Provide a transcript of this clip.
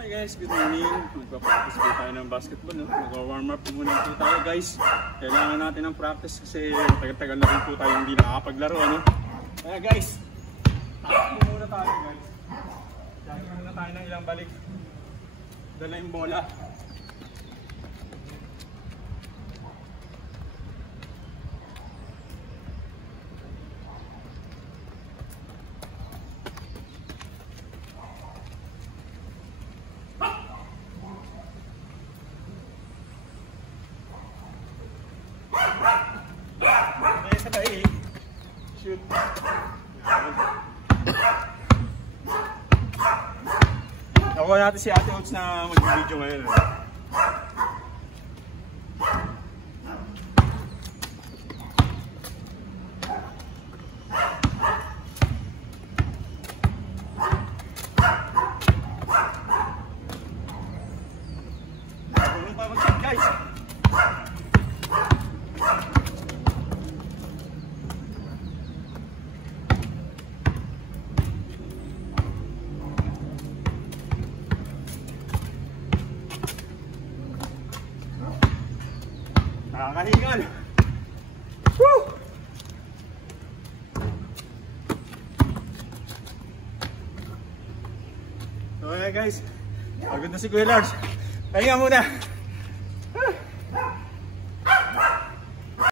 Hi guys, good morning. Magpa-practice po tayo ng basketball, no? Mag-warm up muna po tayo guys. Kailangan natin ng practice kasi tagal-tagal na rin po tayo hindi nakakapaglaro, no? Kaya guys, takbo muna tayo guys. Jogging muna tayo ng ilang balik. Dala yung bola. Shoot. Nakuha natin si Ate Oats na mag-video ngayon. Tulong pa mag-shot guys. Nakakahingal. Woo! So yeah guys, pagod na si Kuya Lars. Pahinga muna.